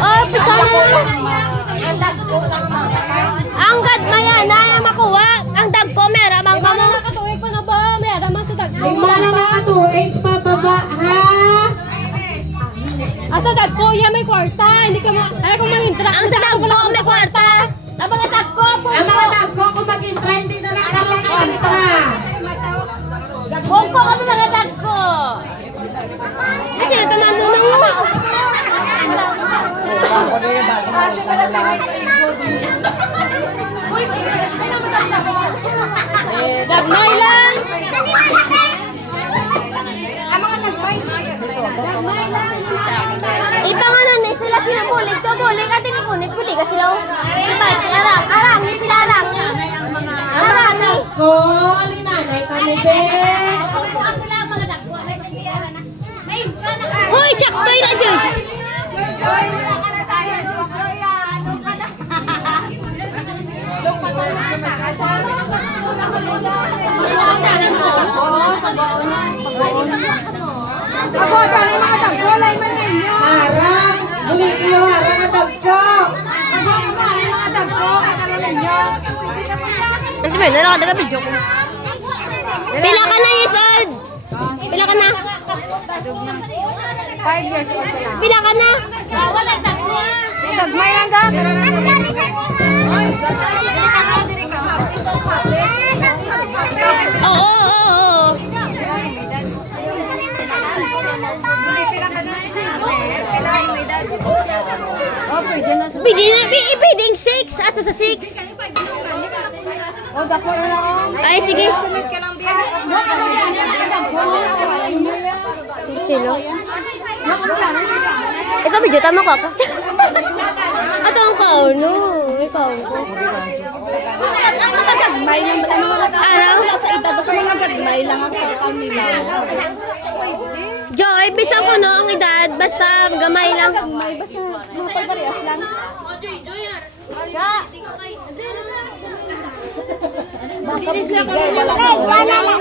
Oh, pisa na lang. Ang gagmaya na yung makuha. Ang dagko, meron mang kamo. Nakatuig pa na ba? May adaman sa dagko. Lima lang nakatuig pa baba, ha? Asa dagko, yan may kwarta. Hindi ka ayaw kong mangintra. Ang sa dagko, may kwarta. Ang mga dagko po. Ang mga dagko, kung mag-intra, hindi na nakakakontra. Hongko kami mga dagko. Kasi ito mandunong mo. Dagmay lang. Ipanganan eh, sila sinubulig to, bulig at tinipunit, puli ka sila. Diba, arang, arangin sila, arangin. Ang mga dagko, alinanay kami, be. Hoy, saktoy na, George. Ako, dali mga dagko. Lay man ninyo. Harang, bulit iyo, harang ang dagko. Mga dagko. Kakalo ninyo. Nanti ba, nalakad ka video ko. Pila ka na, Yesod. Pila ka na. 5 years old na. Pila ka na. Wala dagko. Dagmay lang da. Oo, oo, oo. Pwedeng 6 at sa 6. O, dagko na lang. Ay, sige. Sino? Ikaw, video tama ka. Ato ang kauno. Ikaw ko. Ang mga gagmay lang pala mga Araw? wala sa edad basta mga gagmay lang ang pagkakaw nila. Joy, bisan ko no ang edad. Basta gamay lang. Gagmay basta mga parehas lang.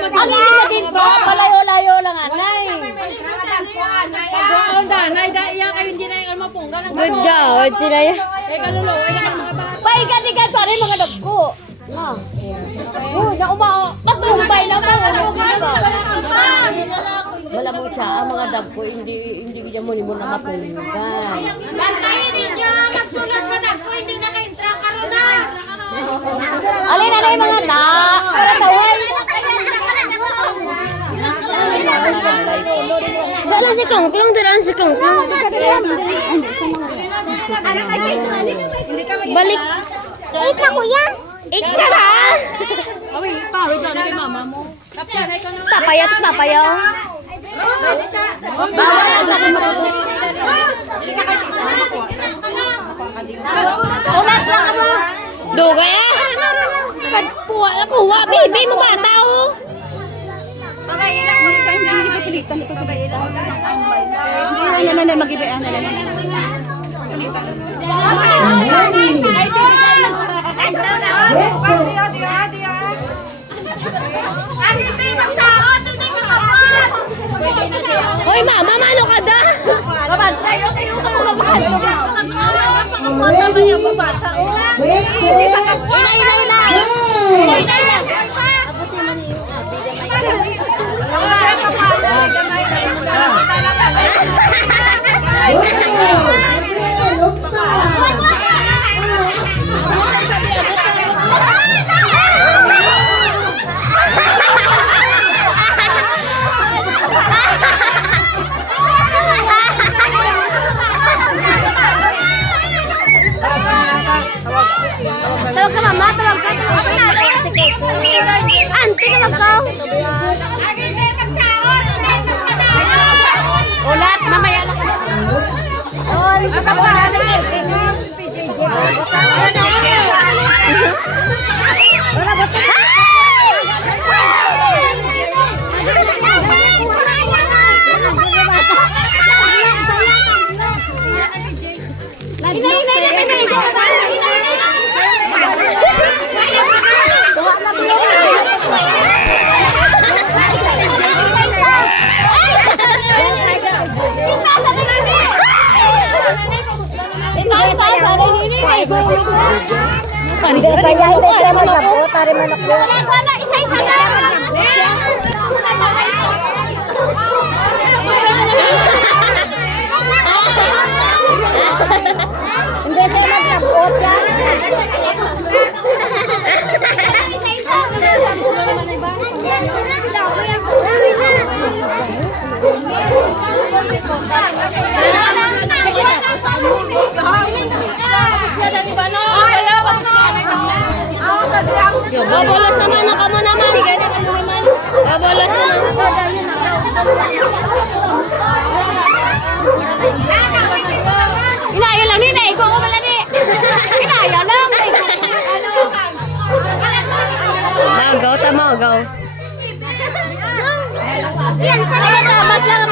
Ang hindi din pa, palayo-layo lang anay. Pagwaon da, nay da iya kayo hindi na yung mapunggan ng Good job, sila yan. Eh, kanulo, eh, naman mga bata. Paigan-igan to, ano yung mga dagko? Na umao, matumbay lang mo. Wala mo siya, ang mga dagko, hindi kaya mo na mapunggan. Bantayin ninyo, magsulat ka dagko, hindi naka-intra karon na. Alin mga na, para tawal. Dala si Kongklong, dala si Kongklong. Balik. Eight na kuya. Eight ka na. Awi, pawit lang kay mama mo. Tapos na ikaw na. Tapayaw, tapayaw. Bawal ang sabi matutulog. Ulat lang ka mo. Dugay ah. Kuha, baby mo bata oh. Hindi pipilitan ko sa bayan. Hindi naman na mag-ibaan na lang. Hoy mama, mano ka da? Babantay, okay. Ako ka bakal. Inay lang. Tawag ka mama, tawag ka. Auntie, tawag ka. Ulat, mamaya lang. Ol. Ay! Hindi saya, hindi siya malabo. Tari manak mo. Isa-isa na. Hindi siya maglabot yan. Bobolos naman, naka mo naman. Bobolos naman. Inaya lang ni, naigo ko pala ni. Inaya lang. Magaw, tamaw, Yan, sa tamat lang.